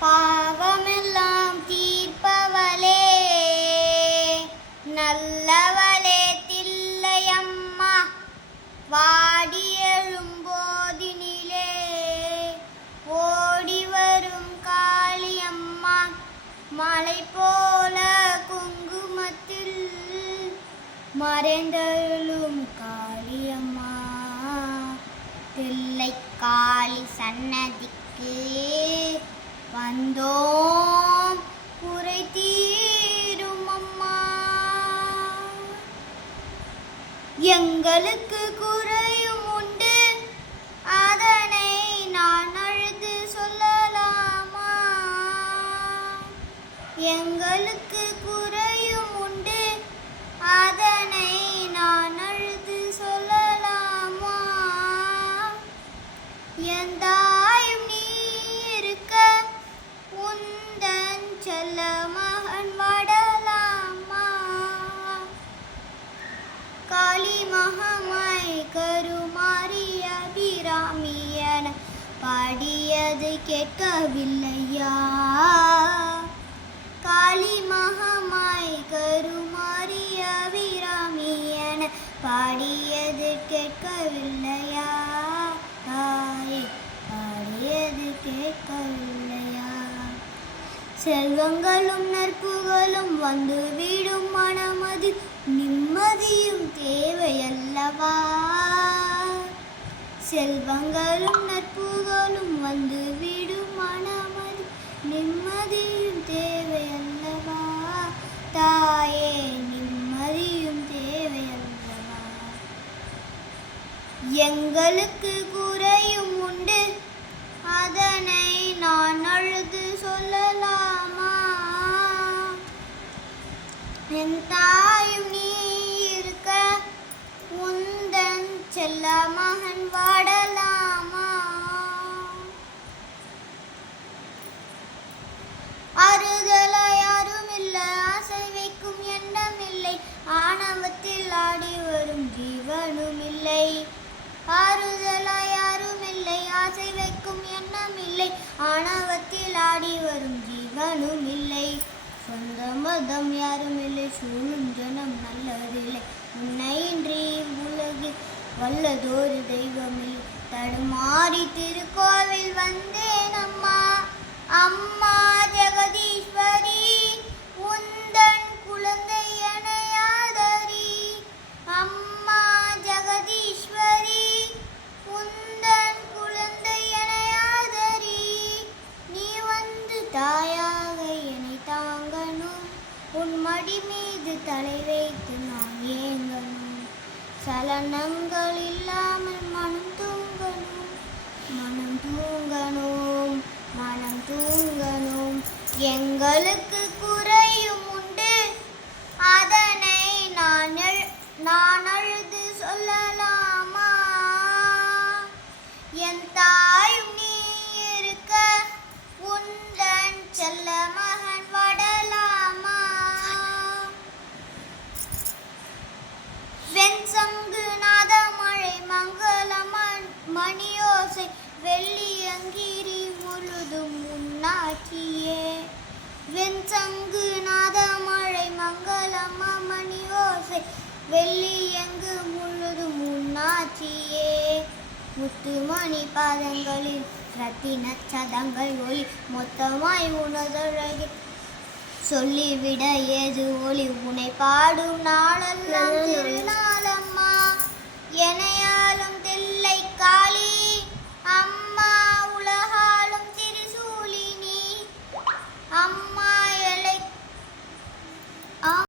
பாவமெல்லாம் தீர்ப்பவளே நல்லவளே தில்லையம்மா வாடி எழும்போதினிலே ஓடி வரும் காளியம்மா மலை போல குங்குமத்தில் மறைந்தருளும் காளியம்மா தில்லை காளி சன்னதிக்கு வந்தோம் குறை தீரும் அம்மா. எங்களுக்கு குறையும் உண்டு அதனை நான் அழுது சொல்லலாமா? எங்களுக்கு குறையும் உண்டு அதனை நான் அழுது சொல்லலாமா? எந்தாயும் நீ இருக்க உந்தன் செல்ல மகன் வாடலாமா? காளி மகமாய் கருமாறிய அபிராமியன பாடியது கேட்கவில்லையா? காளி மகமாய் கருமாறிய அபிராமியன பாடியது கேட்கவில்லையா? தாயே பாடியது கேட்கவில்லையா? செல்வங்களும் நற்புகளும் வந்து விடும் மனமது நிம்மதியும் தேவையல்லவா? செல்வங்களும் நற்புகளும் வந்து விடும் மனமது நிம்மதியும் தேவையல்லவா? தாயே நிம்மதியும் தேவையல்லவா? எங்களுக்கு குறையும் உண்டு அதனை நான் அழுது சொல்லலாமா? என் தாயும் நீ இருக்க உந்தன் செல்ல மகன் வாடலாமா? அறுதல யாரும் இல்ல ஆசை வைக்கும் எண்ணம் இல்லை ஆணவத்தில் ஆடி வரும் ஜீவனும் இல்லை. ஆறுதல யாரும் இல்லை ஆசை வைக்கும் எண்ணம் இல்லை ஆணவத்தில் ஆடி வரும் ஜீவனும் இல்லை. சொந்த மதம் யாரும் இல்லை சூழும் ஜனம் நல்லதில்லை உன்னையின்றி உலகில் வல்லதொரு தெய்வமில்லை. தடுமாறி திருக்கோவில் வந்தேன் அம்மா அம்மா ஜெகதீஸ்வரி உந்தன் குழந்தை எனையாதரி. அம்மா ஜெகதீஸ்வரி உந்தன் குழந்தை எனையாதரி. நீ வந்து தாயாக என்னை தாங்கணும் உன் மடி மீது தலை வைத்து நான் ஏங்கணும். சலனங்கள் இல்லாமல் மனம் தூங்கணும் மனம் தூங்கணும் மனம் தூங்கணும். எங்களுக்கு குறையும் உண்டு அதனை நான் அழுது சொல்லலாமா? என் தாயும் நீ இருக்க உந்தன் செல்ல மகன் வாடலாமா? வெண்சங்கு நாதமழை மங்கள மணியோசை வெள்ளி அங்கிரி முழுதும் உன்னாட்சியே. வெண்சங்கு நாதமழை மங்கள மணியோசை வெள்ளி எங்கு முழுதும் உன்னாட்சியே. முத்துமணி பாதங்களில் ரத்தின சதங்கள் ஒளி மொத்தமாய் உனதழகி சொல்லிவிட ஏது ஒளி உனை பாடும் நாளெல்லாம் திருநாளம்மா. என்னை